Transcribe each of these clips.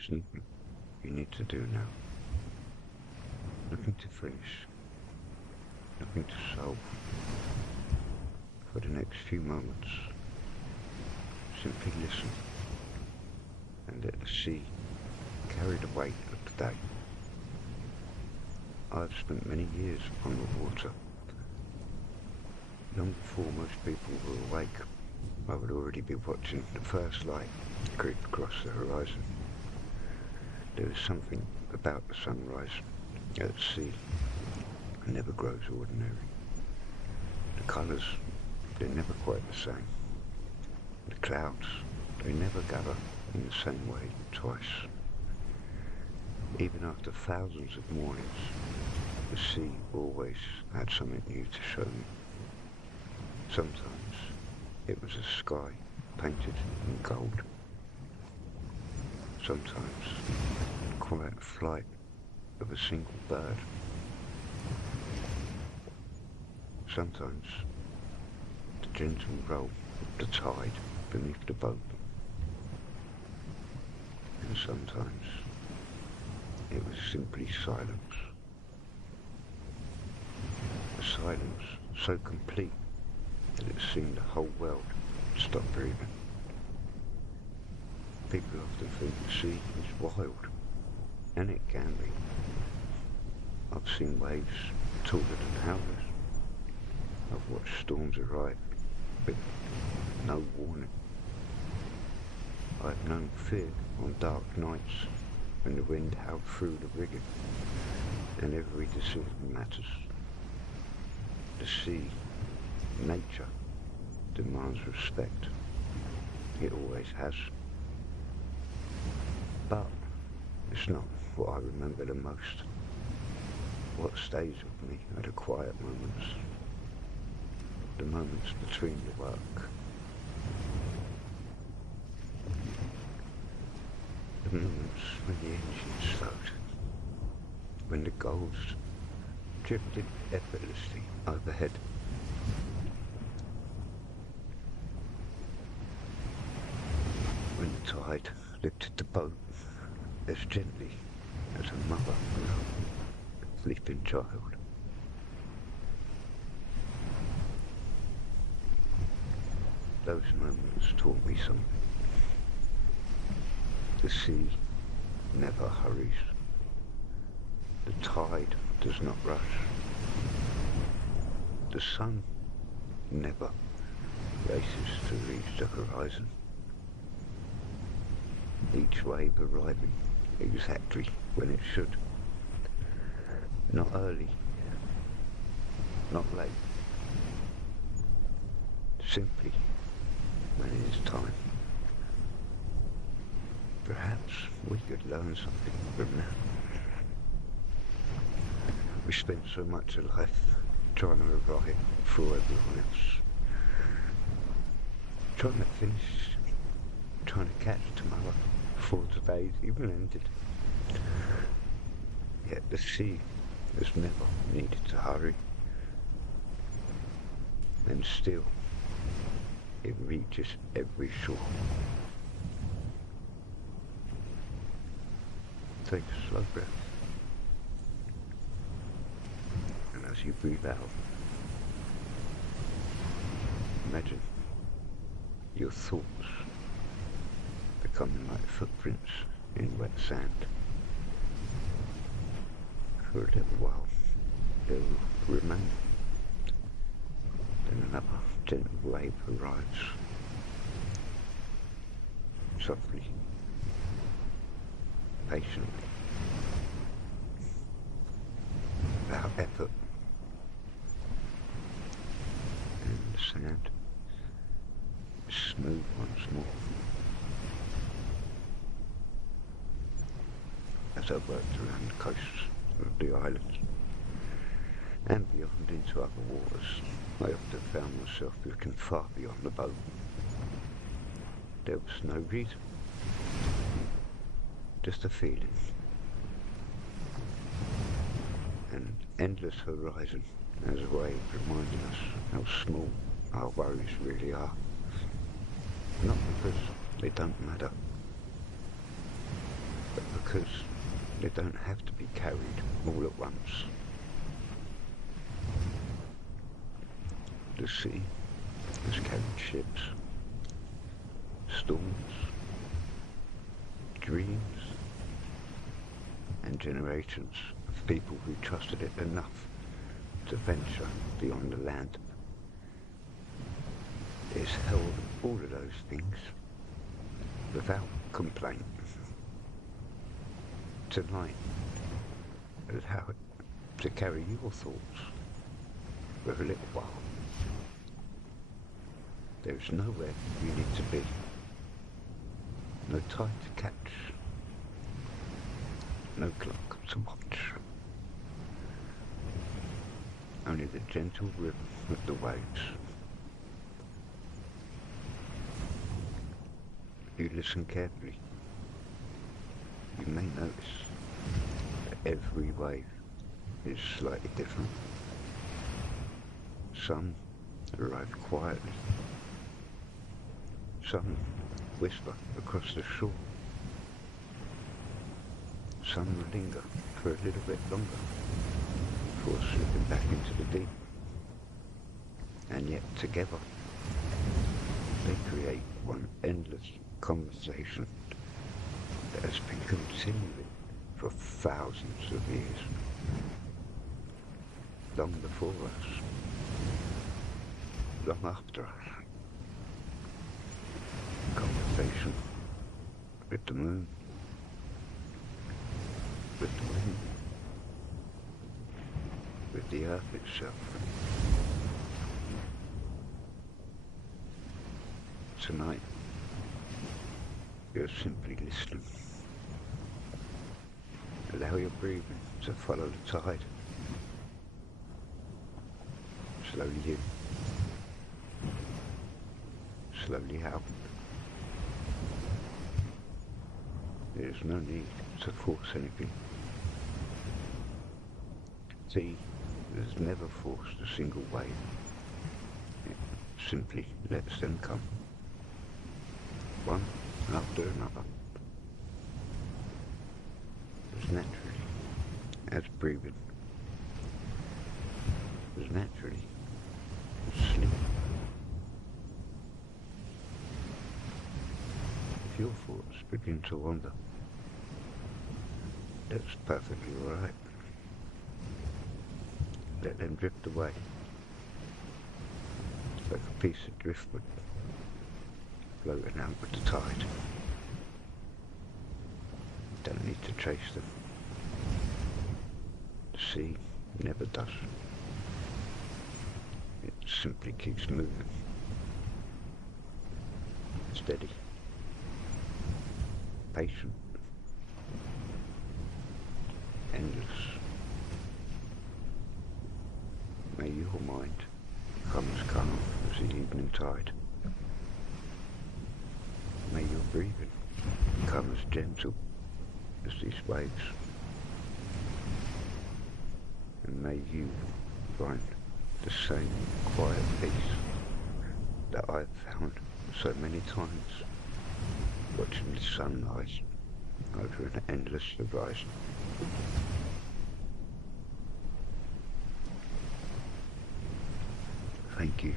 There's nothing you need to do now. Nothing to finish. Nothing to solve. For the next few moments, simply listen and let the sea carry the weight of the day. I've spent many years on the water. Long before most people were awake, I would already be watching the first light creep across the horizon. There is something about the sunrise at sea that never grows ordinary. The colours, they're never quite the same. The clouds, they never gather in the same way twice. Even after thousands of mornings, the sea always had something new to show me. Sometimes it was a sky painted in gold. Sometimes the quiet flight of a single bird. Sometimes the gentle roll of the tide beneath the boat. And sometimes it was simply silence. A silence so complete that it seemed the whole world had stopped breathing. People often think the sea is wild, and it can be. I've seen waves taller than houses. I've watched storms arrive with no warning. I've known fear on dark nights when the wind howled through the rigging, and every decision matters. The sea, nature, demands respect. It always has. But it's not what I remember the most. What stays with me are the quiet moments. The moments between the work. The moments when the engine slowed. When the gulls drifted effortlessly overhead. When the tide lifted the boat as gently as a mother would a sleeping child. Those moments taught me something. The sea never hurries. The tide does not rush. The sun never races to reach the horizon. Each wave arriving exactly when it should. Not early, not late. Simply when it is time. Perhaps we could learn something from that. We spend so much of life trying to arrive before everyone else. Trying to finish, trying to catch tomorrow before today's even ended. Yet the sea has never needed to hurry. And still, it reaches every shore. Take a slow breath. And as you breathe out, imagine your thoughts becoming like footprints in wet sand. For a little while, they will remain. Then another gentle wave arrives. Softly, patiently, without effort. And the sand is smooth once more. As I worked around the coasts of the islands and beyond into other waters, I often found myself looking far beyond the boat. There was no reason, just a feeling. An endless horizon as a way of reminding us how small our worries really are. Not because they don't matter, but because they don't have to be carried all at once. The sea has carried ships, storms, dreams, and generations of people who trusted it enough to venture beyond the land. It's held all of those things without complaint. Tonight, allow it to carry your thoughts for a little while. There's nowhere you need to be, no tide to catch, no clock to watch, only the gentle rhythm of the waves. You listen carefully, you may notice that every wave is slightly different. Some arrive quietly, some whisper across the shore, some linger for a little bit longer before slipping back into the deep, and yet together they create one endless conversation that has been continuing for thousands of years, long before us, long after us. Conversation with the moon, with the wind, with the earth itself. Tonight, you're simply listening. Allow your breathing to follow the tide. Slowly in, slowly out. There's no need to force anything. Sea has never forced a single wave. It simply lets them come, one after another, as naturally as breathing, as naturally as sleep. If your thoughts begin to wander, that's perfectly alright. Let them drift away, like a piece of driftwood floating out with the tide. Don't need to chase them. The sea never does. It simply keeps moving. Steady. Patient. Endless. May your mind come as calm as the evening tide. May your breathing come as gentle as these waves. And may you find the same quiet peace that I've found so many times watching the sun rise over an endless horizon. Thank you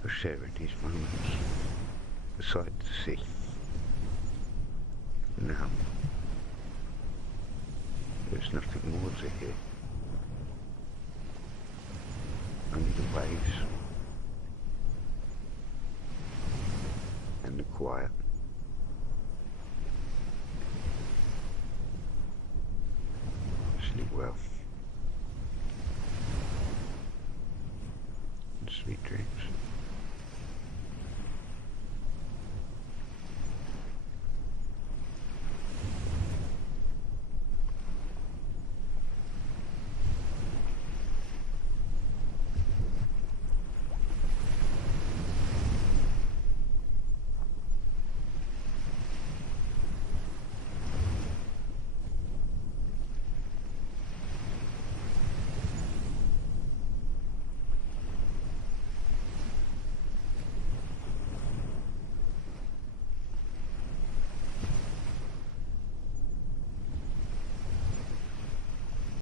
for sharing these moments beside the sea. Now, there's nothing more to hear. Only the waves and the quiet. Sleep well. And sweet dreams.